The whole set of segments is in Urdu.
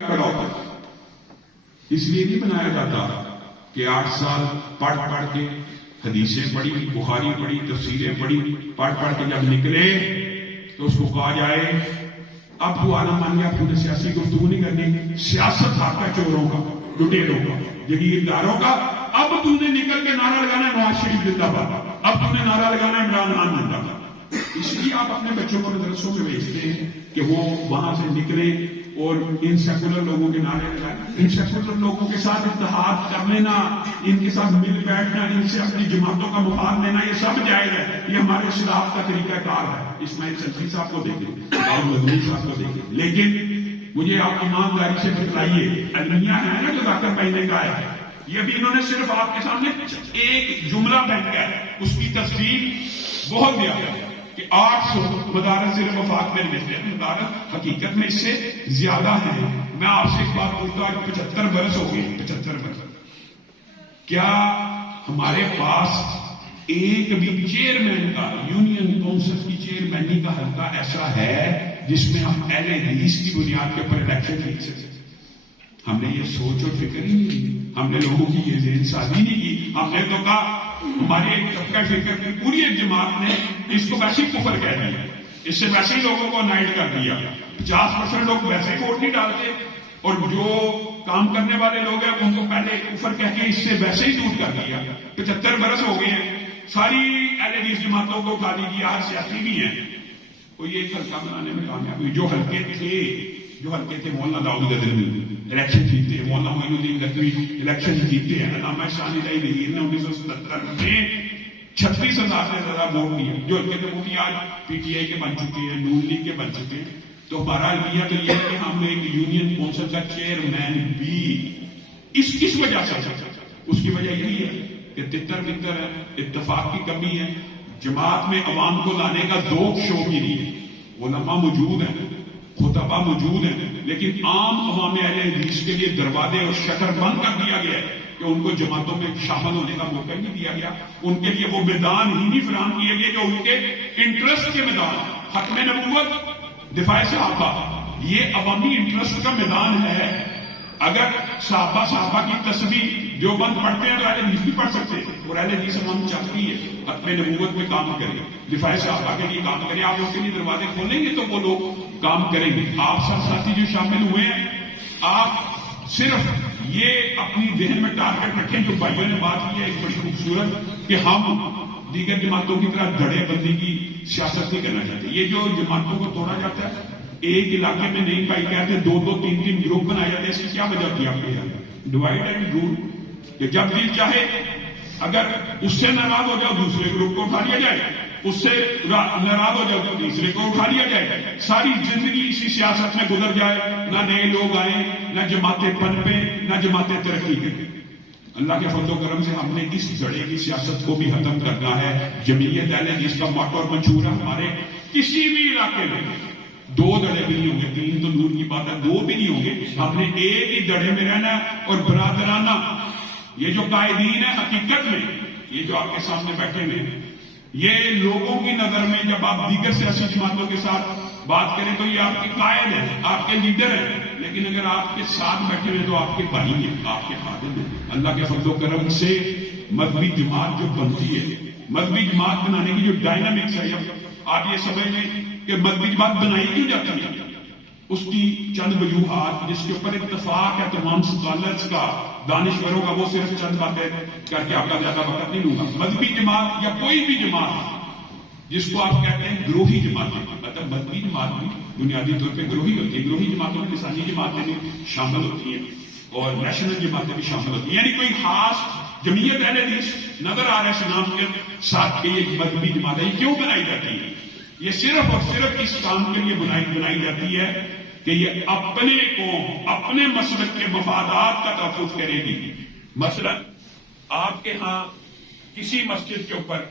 کڑا ہوتا اس لیے نہیں بنایا جاتا کہ 8 سال پڑھ پڑھ کے حدیثیں پڑھی، بخاری پڑھی، تفسیریں پڑھی، پڑھ پڑھ کے جب نکلے تو اس کو کہا جائے اب تو عالم مان گیا، پورے سیاسی گفتگو نہیں کرنی، سیاست حق ہے چوروں کا، لٹیروں کا، جگیرداروں کا۔ اب تو نے نکل کے نعرہ لگانا ہے نواز شریف زندہ باد، اب تو نے نعرہ لگانا ہے عمران خان زندہ باد۔ اس لیے آپ اپنے بچوں کو مدرسوں میں بھیجتے ہیں کہ وہ وہاں سے نکلیں اور ان سیکولر لوگوں کے نعرے لگائیں۔ ان سیکولر لوگوں کے ساتھ اتحاد کر لینا، ان کے ساتھ مل بیٹھنا، ان سے اپنی جماعتوں کا مفاد لینا، یہ سب جائز ہے۔ یہ ہمارے اسلاف کا طریقہ کار ہے۔ اسماعیل سلفی صاحب کو دیکھیں، راہل مدنی صاحب کو دیکھیں، لیکن مجھے آپ ایمانداری سے بتلائیے، المیہ ہے نا جو ذاکر بھائی نے کہا ہے، یہ بھی انہوں نے صرف آپ کے سامنے ایک جملہ پھینکا ہے، اس کی تفصیل بہت زیادہ ہے کہ 800 مدارس ضلع وفاق میں ملتے ہیں۔ مدارس حقیقت میں اس سے زیادہ ہیں۔ میں آپ سے ایک بات پوچھتا ہوں، 75 برس ہو گئے، 75 برس، کیا ہمارے پاس ایک بھی چیئرمین کا، یونین کونسل کی چیئرمینی کا حلقہ ایسا ہے جس میں ہم اہل حدیث کی بنیاد کے اوپر الیکشن جیت سکتے؟ ہم نے یہ سوچ اور فکر ہی نہیں کی، ہم نے لوگوں کی یہ ذہن سازی نہیں کی۔ ہم نے تو کہا ہماری ایک طبقہ فکر کی پوری ایک جماعت نے اس کو ویسے ہی کفر کہہ دیا، اس سے ویسے ہی لوگوں کو نائٹ کر دیا۔ 50% لوگ ویسے ہی ووٹ نہیں ڈالتے، اور جو کام کرنے والے لوگ ہیں ان کو پہلے کفر کہہ کے اس سے ویسے ہی دور کر دیا۔ 75 برس ہو گئے ہیں، ساری اہل حدیث جماعتوں کو اٹھا دیا، ہر سیاسی بھی ہیں، کوئی ایک حلقہ بنانے میں کامیاب ہوئی۔ جو حلقے تھے مولانا داؤد غزنوی الیکشن جیتے ہیں، مولانا معین الدین غزنوی الیکشن جیتے ہیں، علامہ ثانی علیہ ظہیر نے 1977 میں 36,000 سے زیادہ ووٹ دیے۔ جو حلقے تھے وہ بھی آج پی ٹی آئی کے بن چکے ہیں، نون لیگ کے بن چکے ہیں۔ تو ہمارا المیہ تو یہ ہے کہ ہم ایک یونین کونسل کا چیئرمین بھی اس وجہ سے، اس کی وجہ یہی ہے کہ تتر بتر اتفاق کی کمی ہے، جماعت میں عوام کو لانے کا ذوق شوق ہی نہیں ہے۔ علماء موجود ہیں، خطبہ موجود ہیں، لیکن عام عوام اہل حدیث کے لیے دروازے اور شٹر بند کر دیا گیا ہے کہ ان کو جماعتوں میں شامل ہونے کا موقع نہیں دیا گیا۔ ان کے لیے وہ میدان ہی نہیں فراہم کیے گئے جو ان کے انٹرسٹ کے میدان، ختم نبوت، دفاع صحابہ، یہ عوامی انٹرسٹ کا میدان ہے۔ اگر صحابہ کی تسبیح جو بند پڑھتے ہیں تو اہل حدیث بھی پڑھ سکتے ہیں، اور اہل حدیث عوام چاہتی ہے ختم نبوت میں کام کرے، دفاع صحابہ کے لیے کام کرے۔ آپ ان کے لیے دروازے کھولیں گے تو وہ لوگ کام کریں گے۔ آپ سب ساتھی جو شامل ہوئے ہیں، آپ صرف یہ اپنی ذہن میں ٹارگٹ رکھیں جو بھائیوں نے بات کی ہے ایک بڑی خوبصورت، کہ ہم دیگر جماعتوں کی طرح دھڑے بندی کی سیاست نہیں کرنا چاہتے۔ یہ جو جماعتوں کو توڑا جاتا ہے، ایک علاقے میں نہیں پائی جاتے، 2 3 گروپ بنائے جاتے ہیں، اس کی کیا وجہ ہوتی ہے آپ کے یہاں؟ ڈیوائڈ اینڈ رول، کہ جب دل چاہے اگر اس سے ناراض ہو جاؤ دوسرے گروپ کو اٹھا لیا جائے، اس سے ناراض ہو جاؤ تو تیسرے کو اٹھا لیا جائے، ساری زندگی اسی سیاست میں گزر جائے، نہ نئے لوگ آئیں، نہ جماعتیں پنپیں، نہ جماعتیں ترقی کریں۔ اللہ کے فضل و کرم سے ہم نے اس دھڑے کی سیاست کو بھی ختم کرنا ہے۔ جمعیت اہل حدیث کا موٹو اور منشور ہے، ہمارے کسی بھی علاقے میں 2 دھڑے بھی نہیں ہوں گے، 3 تو دور کی بات ہے، 2 بھی نہیں ہوں گے۔ ہم نے ایک ہی دھڑے میں رہنا ہے، اور برادرانہ یہ جو قائدین ہے، حقیقت میں یہ جو آپ کے سامنے بیٹھے ہوئے ہیں، یہ لوگوں کی نظر میں جب آپ دیگر سیاسی جماعتوں کے ساتھ بات کریں تو یہ آپ کے قائد ہیں، آپ کے لیڈر ہیں، لیکن اگر آپ کے ساتھ بیٹھے ہوئے تو آپ کے بھائی ہیں، آپ کے خادم ہیں۔ اللہ کے فضل و کرم سے مذہبی جماعت جو بنتی ہے، مذہبی جماعت بنانے کی جو ڈائنامکس ہے، آپ یہ سمجھ لیں کہ مذہبی جماعت بنائی کیوں جاتی ہے، اس کی چند وجوہات جس کے اوپر اتفاق ہے تمام اسکالرز کا، دانشوروں کا، وہ صرف چند باتیں کر کے آپ کا زیادہ وقت نہیں لوں گا۔ مذہبی جماعت یا کوئی بھی جماعت جس کو آپ کہتے ہیں گروہی جماعتیں، مطلب مذہبی جماعت بھی بنیادی طور پہ گروہی ہوتی ہے۔ گروہی جماعتوں میں لسانی جماعتیں بھی شامل ہوتی ہیں اور نیشنل جماعتیں بھی شامل ہوتی ہیں، یعنی کوئی خاص جمعیت اہل حدیث نظر آ رہا ہے نام کے ساتھ کہ یہ مذہبی جماعت ہے۔ یہ کیوں بنائی جاتی ہے؟ یہ صرف اور صرف اس کام کے لیے بنائی جاتی ہے کہ یہ اپنے قوم، اپنے مسلک کے مفادات کا تحفظ کرے گی۔ مثلا آپ کے ہاں کسی مسجد کے اوپر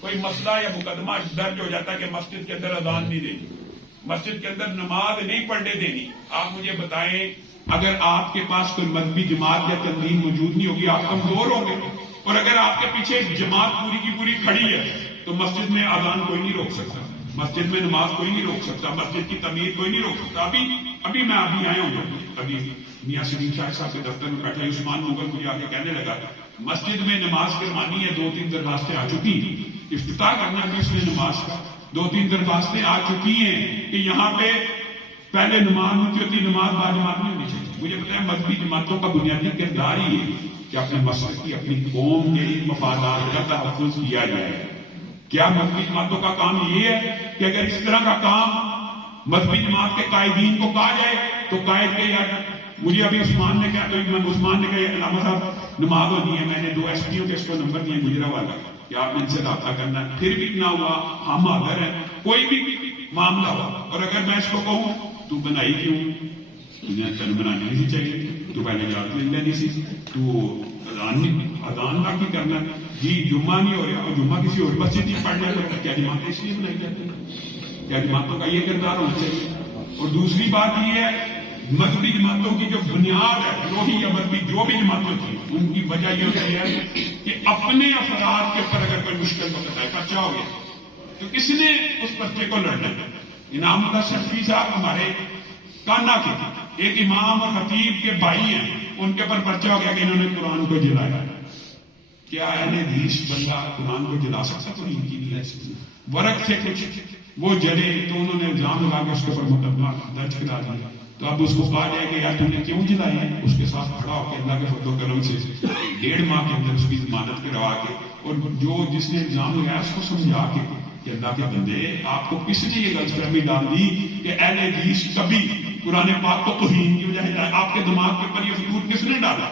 کوئی مسئلہ یا مقدمہ درج ہو جاتا ہے کہ مسجد کے اندر اذان نہیں دینی، مسجد کے اندر نماز نہیں پڑھنے دینی۔ آپ مجھے بتائیں، اگر آپ کے پاس کوئی مذہبی جماعت یا تنظیم موجود نہیں ہوگی، آپ کمزور ہوں گے، اور اگر آپ کے پیچھے ایک جماعت پوری کی پوری کھڑی ہے تو مسجد میں اذان کوئی نہیں روک سکتا، مسجد میں نماز کوئی نہیں روک سکتا، مسجد کی تعمیر کوئی نہیں روک سکتا۔ ابھی ابھی میں آیا ہوں، ابھی میاں سلیم شاہ صاحب کے دفتر میں بیٹھا عثمان مغل مجھے آگے کہنے لگا مسجد میں نماز کروانی ہے، 2-3 درخواستیں آ چکی ہیں، افتتاح کرنا ہے اس میں نماز کا، 2-3 درخواستیں آ چکی ہیں کہ یہاں پہ پہلے نماز ہوتی، نماز باجماعت نہیں ہونی چاہیے۔ مجھے پتا ہے مذہبی جماعتوں کا بنیادی کردار ہی ہے کہ اپنے مسلک کی، اپنی قوم کے مفادات کا تحفظ کیا جائے۔ کیا مذہبی جماعتوں کا کام یہ ہے کہ اگر اس طرح کا کام مذہبی جماعت کے قائدین کو کہا جائے تو قائد کے یار مجھے ابھی عثمان نے کہا، تو عثمان نے کہا علامہ صاحب نماز ہونی ہے، میں نے 2 SPO کے اس کو نمبر دیے گجرا والا کہ آپ نے ان سے رابطہ کرنا ہے، پھر بھی نہ ہوا، ہم حاضر ہیں، کوئی بھی معاملہ ہوا اور اگر میں اس کو کہوں تو بنائی کیوں، تجھے تن بنانی نہیں چاہیے، تو پہلے اجازت مل جانی سی، تو اذان تک ہی کرنا جی، جمعہ نہیں ہو رہا اور جمعہ کسی اور مسجد ہی پڑھ لیا، کیا جماعتیں اس لیے بنائی جاتی ہیں؟ کیا جماعتوں کا یہ کردار ہونا چاہیے؟ اور دوسری بات یہ ہے مذہبی جماعتوں کی جو بنیاد ہے، گروہی یا مذہبی جو بھی جماعتیں تھیں، ان کی وجہ یہ ہوتی ہے کہ اپنے افراد کے اوپر اگر کوئی مشکل وقت آئے، پرچہ ہو گیا تو کس نے اس پرچے کو لڑنا ہے؟ انعام اللہ شفیع صاحب ہمارے کانا کے ایک امام اور خطیب کے بھائی ہیں، ان کے اوپر پرچہ ہو گیا کہ انہوں نے قرآن کو جلایا۔ کیا اہل حدیث بندہ قرآن کو جلا سکتا؟ تو ان کی نہیں ہے، ورق سے کچھ وہ جلے تو انہوں نے الزام لگا کے اس کے اوپر مقدمہ درج کرا دیا، تو اب اس کو کہا جائے کہ یار تم نے کیوں جلائے ہیں؟ اس کے ساتھ کھڑا ہو کے اللہ کے فضل و کرم سے 1.5 ماہ کے اندر اس کی ضمانت کروا کے اور جو جس نے الزام لگایا اس کو سمجھا کے کہ اللہ کے بندے آپ کو کس نے یہ غلط فہمی ڈال دی کہ اہل حدیث کبھی قرآن پاک کو توہین کی وجہ سے آپ کے دماغ کے اوپر یہ فطور کس نے ڈالا؟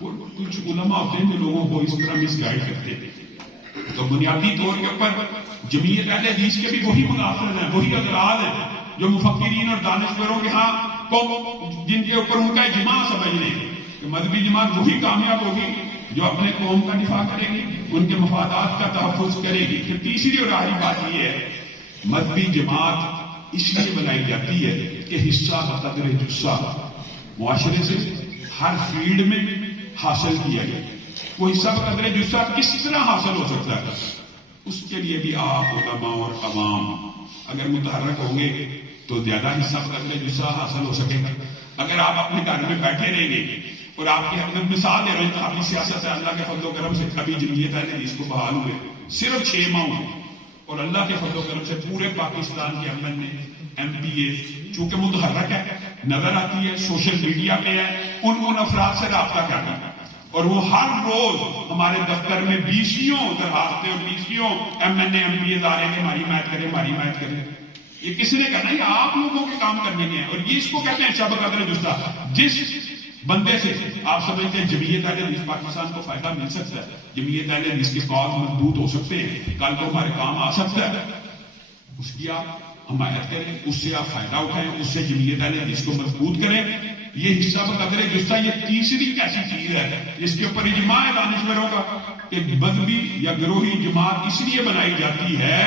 وہ کچھ علماء ہوتے ہیں جو لوگوں کو اس طرح مس گائڈ کرتے تھے۔ تو بنیادی طور کے اوپر جمعیت اہل حدیث کے بھی وہی مقاصد ہیں، وہی اغراض ہیں جو مفکرین اور دانشوروں کے ہاں جن کے اوپر ان کا اجماع سمجھ لیں کہ مذہبی جماعت وہی کامیاب ہوگی جو اپنے قوم کا دفاع کرے گی، ان کے مفادات کا تحفظ کرے گی۔ پھر تیسری اور آخری بات یہ ہے مذہبی جماعت اس لیے بنائی جاتی ہے کہ حصہ بقدر جسہ معاشرے سے ہر فیلڈ میں حاصل کیا جائے۔ وہ حصہ بقدر جسہ کس طرح حاصل ہو سکتا ہے؟ اس کے لیے بھی آپ علماء اور عوام اگر متحرک ہوں گے تو زیادہ حصہ بقدر جسہ حاصل ہو سکے گا۔ اگر آپ اپنے گھر میں بیٹھے رہیں گے اور آپ کے حق میں مثال دے رہے ہیں، اپنی سیاست ہے، اللہ کے فضل و کرم سے ابھی جمعیت اہل حدیث کو بحال ہوئے صرف 6 ماہ ہوئے اور اللہ کے فضل و کرم سے پورے پاکستان کے امن نے MPA چونکہ متحرک ہے، نظر آتی ہے، سوشل میڈیا پہ ہے، ان افراد سے رابطہ کرنا اور وہ ہر روز ہمارے دفتر میں 20 درخواستیں اور 20 MNA MPA آ رہے ہیں ہماری حمایت کریں، ہماری حمایت کریں۔ یہ کسی نے کرنا، یہ آپ لوگوں کے کام کرنے کے ہیں اور یہ اس کو کہتے ہیں حصہ بقدر جسہ۔ جس بندے سے آپ سمجھتے ہیں جمعیت اہل حدیث پاکستان کو فائدہ مل سکتا ہے، جمعیت اہل حدیث کے کاز مضبوط ہو سکتے ہیں، کل کو ہمارے کام آ سکتا ہے، اس کی آپ حمایت کریں، اس سے آپ فائدہ اٹھائیں، اس سے جمعیت اہل حدیث کو مضبوط کریں۔ یہ حصہ بقدر جسہ یہ تیسری ایسی چیز ہے جس کے اوپر اجماع ہے دانشوروں کا کہ مذہبی یا گروہی جماعت اس لیے بنائی جاتی ہے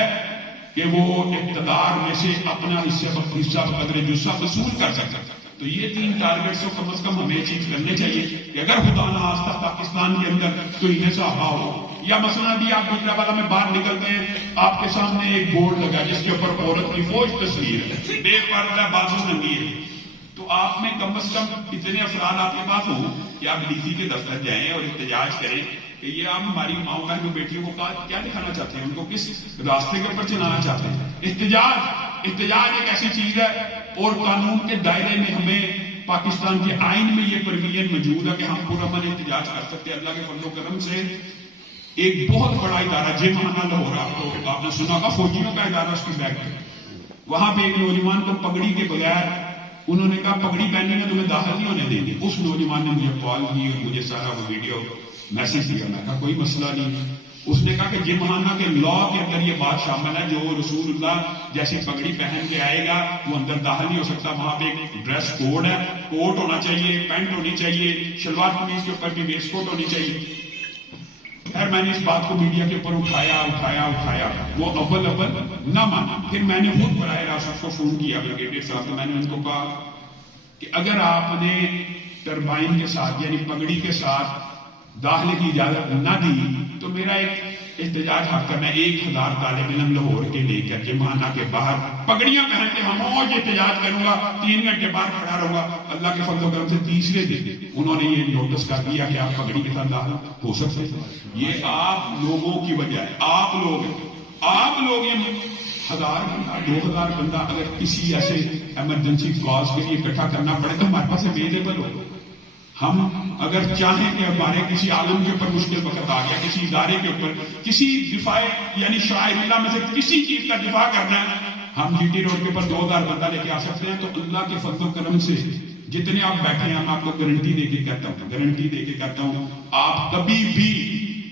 کہ وہ اقتدار میں سے اپنا حصہ بقدر جسہ وصول کر سکتا۔ تو یہ 3 ٹارگیٹس کو کم از کم ہمیں اچیو کرنے چاہیے کہ اگر خدا نہ خواستہ پاکستان کے اندر توہین صحابہ ہو یا مثلا بھی آپ گجرانوالہ میں باہر نکلتے ہیں، آپ کے سامنے ایک بورڈ لگا جس کے اوپر عورت کی فوج تصویر ہے، بے پردہ بازو ننگی ہے، تو آپ میں کم از کم اتنے افراد آپ کے پاس ہوں کہ آپ DC کے دفتر جائیں اور احتجاج کریں کہ یہ آپ ہماری ماؤں بہنوں بیٹیوں کو کیا دکھانا چاہتے ہیں، ان کو کس راستے کے اوپر چلانا چاہتے ہیں۔ احتجاج ایک ایسی چیز ہے اور قانون کے دائرے میں ہمیں پاکستان کے آئین میں یہ پرویژن موجود ہے کہ ہم پرامن احتجاج کر سکتے ہیں۔ اللہ کے فضل و کرم سے ایک بہت بڑا ادارہ جمخانہ لاہور، آپ نے سنا ہوگا فوجیوں کا ادارہ، اس کی بیک پہ وہاں پہ ایک نوجوان کو پگڑی کے بغیر انہوں نے کہا پگڑی پہننے میں تمہیں داخل نہیں ہونے دیں گے۔ اس نوجوان نے مجھے کال کی اور مجھے سارا وہ ویڈیو میسج دیا، میں کہا کوئی مسئلہ نہیں۔ اس نے کہا کہ جمخانہ کے لا کے اندر یہ بات شامل ہے، جو رسول اللہ جیسی پگڑی پہن کے آئے گا وہ اندر داخل نہیں ہو سکتا۔ وہاں پہ ایک ڈریس کوڈ ہے، کوٹ ہونا چاہیے، پینٹ ہونی چاہیے، شلوار قمیض کے اوپر بھی ویسٹ کوٹ ہونی چاہیے۔ خیر میں نے اس بات کو میڈیا کے اوپر اٹھایا، وہ اول نہ مانا۔ پھر میں نے خود براہ راست کو فون کیا بریگیڈیئر صاحب، تو میں نے ان کو کہا کہ اگر آپ نے ٹربائن کے ساتھ یعنی پگڑی کے ساتھ داخلے کی اجازت نہ دی تو میرا ایک احتجاج حق کرنا 1000 طالب علم لاہور کے لے کر کے مانا کے باہر پگڑیاں پہن کے خاموش احتجاج کروں گا، 3 گھنٹے باہر کھڑا رہوں گا. اللہ کے فضل و کرم سے تیسرے دن انہوں نے یہ نوٹس کر دیا کہ آپ پگڑی کے ساتھ داخل ہو سکتے ہیں. یہ آپ لوگوں کی وجہ ہے. آپ لوگ یہ 1000 بندہ 2000 بندہ اگر کسی ایسے ایمرجنسی کاز کے لیے اکٹھا کرنا پڑے تو ہمارے پاس اویلیبل ہو. ہم اگر چاہیں کہ ہمارے کسی عالم کے اوپر مشکل وقت آ گیا، کسی ادارے کے اوپر کسی دفاع یعنی شاعر اللہ میں سے کسی چیز کا دفاع کرنا ہے، ہم جی ٹی روڈ کے اوپر 2000 بندہ لے کے آ سکتے ہیں. تو اللہ کے فضل و کرم سے جتنے آپ بیٹھے ہیں ہم آپ کو گارنٹی دے کے کہتا ہوں آپ کبھی بھی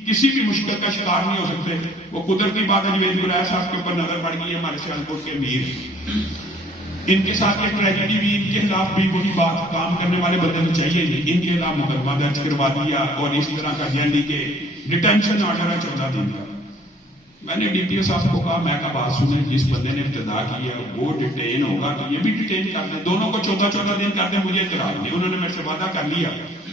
کسی بھی مشکل کا شکار نہیں ہو سکتے. وہ قدرتی بات ہے. جوید الرائے صاحب کے اوپر نظر پڑ گئی ہے، ہمارے سیالکوٹ کے امیر، ان کے ساتھ ایک ٹریجڈی بھی، ان کے خلاف بھی وہی بات، کام کرنے والے بندے تو چاہیے نہیں، ان کے خلاف مقدمہ درج کروا دیا اور اس طرح کا جی کے ڈیٹینشن آرڈر ہے 14 دن کا. میں نے ڈی پی او صاحب کو کہا، میں بات سنیں، جس بندے نے ابتدا کی ہے وہ ڈیٹین ہوگا تو یہ بھی ڈیٹین کر دیں، دونوں کو 14 دن کر دیں، مجھے اعتراض نہیں. انہوں نے میرے سے وعدہ کر لیا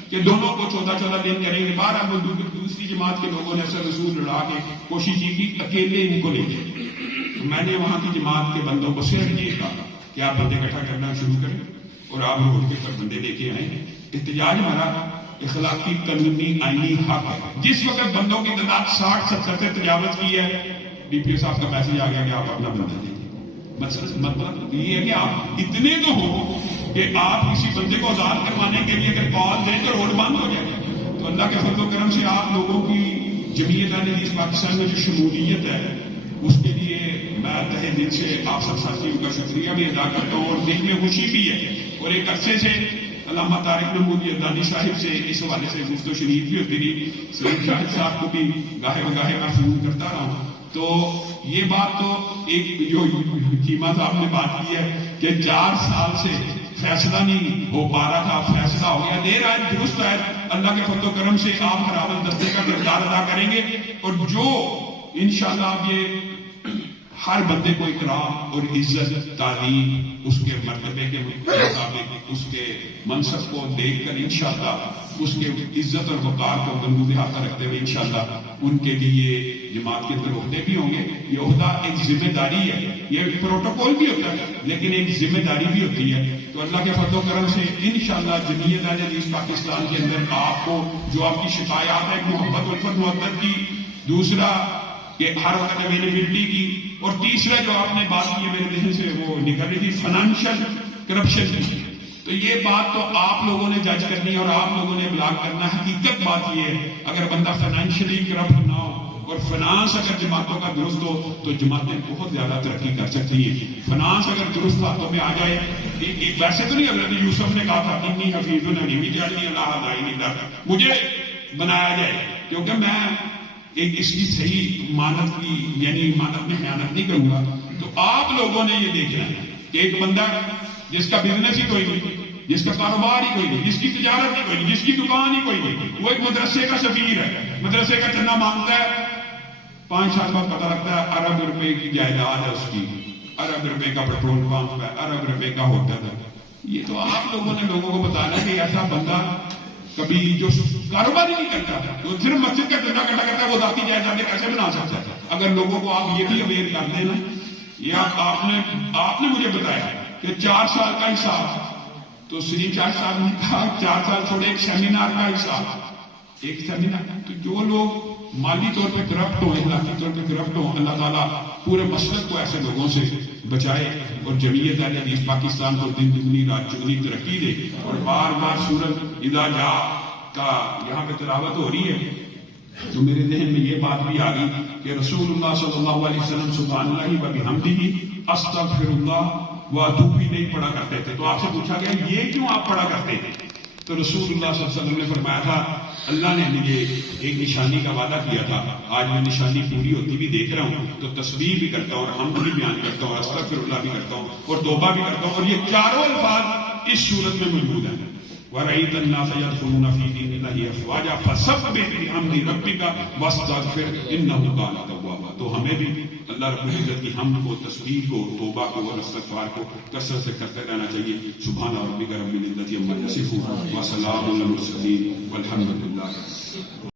کہ دونوں کو 14 دن کریں گے. باہر اب دوسری جماعت کے لوگوں نے ایسا رسول لڑا کے کوشش کی کہ اکیلے ان کو لے جائیں. تو میں نے وہاں کی جماعت کے بندوں کو صرف یہ کہا کہ آپ بندے اکٹھا کرنا شروع کریں اور آپ روڈ کے پر بندے لے کے آئیں. احتجاج ہمارا اخلاقی، قانونی، آئینی حق ہے. جس وقت بندوں کی تعداد 60-70 سے تجاوز کی ہے، ڈی پی او صاحب کا میسج آ گیا کہ آپ اپنا بندہ دیں. مطلب یہ ہے کہ آپ اتنے تو ہو کہ آپ کسی بندے کو آزاد کروانے کے لیے اگر کال دیں تو روڈ بند ہو جائے. تو اللہ کے فضل و کرم سے آپ لوگوں کی جمعیت اہل حدیث پاکستان میں جو شمولیت ہے اس کے لیے میں تہہ دل سے آپ سب ساتھیوں کا شکریہ بھی ادا کرتا ہوں اور دل میں خوشی بھی ہے. اور ایک عرصے سے علامہ طارق محمود یزدانی صاحب سے اس حوالے سے گفت و شنید بھی ہوتی رہی. سلیم شاہد صاحب کو بھی گاہے بگاہے میں فون کرتا رہا ہوں. تو یہ بات تو ایک جو خیمہ صاحب نے بات کی ہے کہ 4 سال سے فیصلہ نہیں ہو پا رہا تھا، فیصلہ ہو گیا. دیر آئے درست آئے، اللہ کے فضل و کرم سے آپ ہراول دستے کا کردار ادا کریں گے. اور جو انشاءاللہ آپ یہ ہر بندے کو اکرام اور عزت، تعلیم، اس کے مرتبے کے مطابق اس کے منصب کو دیکھ کر انشاءاللہ اس کے عزت اور وقار کو بندو احاطہ رکھتے ہوئے انشاءاللہ ان کے لیے جماعت کے اندر عہدے بھی ہوں گے. یہ عہدہ ایک ذمہ داری ہے، یہ پروٹوکول بھی ہوتا ہے لیکن ایک ذمہ داری بھی ہوتی ہے. تو اللہ کے فضل و کرم سے انشاءاللہ جمعیت اہل حدیث پاکستان کے اندر آپ کو جو آپ کی شکایات ہے محبت الفت محبت کی، دوسرا کہ ہر وقت اویلیبلٹی کی، اور تیسرا جو آپ نے بات کی ہے میرے ذہن سے وہ نکل رہی تھی فائنینشیل کرپشن کی. تو یہ بات تو آپ لوگوں نے جج کرنی ہے اور آپ لوگوں نے ابلاغ کرنا. حقیقت بات یہ ہے اگر بندہ فائنینشلی کرپٹ نہ ہو اور فنانس اگر جماعتوں کا درست ہو تو جماعتیں بہت زیادہ ترقی کر سکتی ہیں. فنانس اگر درست ہاتھوں میں آ جائے، ویسے تو نہیں حضرت یوسف نے کہا تھا انی حفیظ حلیم اجعلنی علی خزائن الارض، مجھے بنایا جائے کیونکہ میں ایک اس کی صحیح مانت کی یعنی مانت میں خیانت نہیں کروں گا. تو آپ لوگوں نے یہ دیکھنا ہے کہ ایک بندہ جس کا بزنس ہی کوئی نہیں، جس کا کاروبار ہی کوئی نہیں، جس کی تجارت ہی کوئی نہیں، جس کی دکان ہی کوئی نہیں، وہ ایک مدرسے کا سفیر ہے، مدرسے کا چندہ مانگتا ہے، 5 سال بعد پتہ لگتا ہے ارب روپے کی جائیداد ہے اس کی، ارب روپے کا پیٹرول پمپ ہے، ارب روپے کا ہوٹل ہے. یہ تو آپ لوگوں نے لوگوں کو بتانا ہے کہ ایسا بندہ کبھی جو کاروبار ہی نہیں کرتا، وہ صرف مسجد کا چندہ اکٹھا کرتا ہے، وہ ذاتی جائیدادیں کیسے بنا سکتا ہے؟ اگر لوگوں کو آپ یہ بھی اویئر کر دیں نا، یہ آپ نے مجھے بتایا کہ 4 سال کا حساب، تو سلیم شاہ صاحب نے کہا 4 سال چھوڑے ایک سیمینار کا حساب، ایک سیمینار. تو جو لوگ مالی طور پہ کرپٹ ہوں، اخلاقی طور پہ کرپٹ ہوں، اللہ تعالیٰ پورے مسلک کو ایسے لوگوں سے بچائے اور جمعیت اہل حدیث پاکستان کو دن دگنی رات چگنی ترقی دے. اور بار بار سورۃ اذا جاء کا یہاں پہ تلاوت ہو رہی ہے تو میرے ذہن میں یہ بات بھی آ گئی کہ رسول اللہ صلی اللہ علیہ وسلم سبحان اللہ و بحمدہ استغفر اللہ و اتوب الیہ پڑھا کرتے تھے. تو آپ سے پوچھا گیا یہ کیوں آپ پڑھا کرتے تھے؟ تو رسول اللہ صلی اللہ علیہ وسلم نے فرمایا تھا اللہ نے مجھے ایک نشانی کا وعدہ کیا تھا، آج میں نشانی پوری ہوتی بھی دیکھ رہا ہوں تو تسبیح بھی کرتا ہوں اور حمد بھی بیان کرتا ہوں، استغفر اللہ بھی کرتا ہوں اور توبہ بھی کرتا ہوں. اور یہ چاروں الفاظ اس صورت میں موجود ہیں. وَرَأَيْتَ النَّاسَ يَدْخُلُونَ فِي دِينِ اللَّهِ أَفْوَاجًا فَسَبِّحْ بِحَمْدِ رَبِّكَ وَاسْتَغْفِرْ إِنَّهُ كَانَ تَوَّابًا. تو ہمیں بھی اللہ رب العزت کی حمد کو، تسبیح کو، توبہ کو اور استغفار کو کثرت سے کرتے رہنا چاہیے. سبحان ربک رب العزت عما یصفون وسلام علی المرسلین والحمد للہ.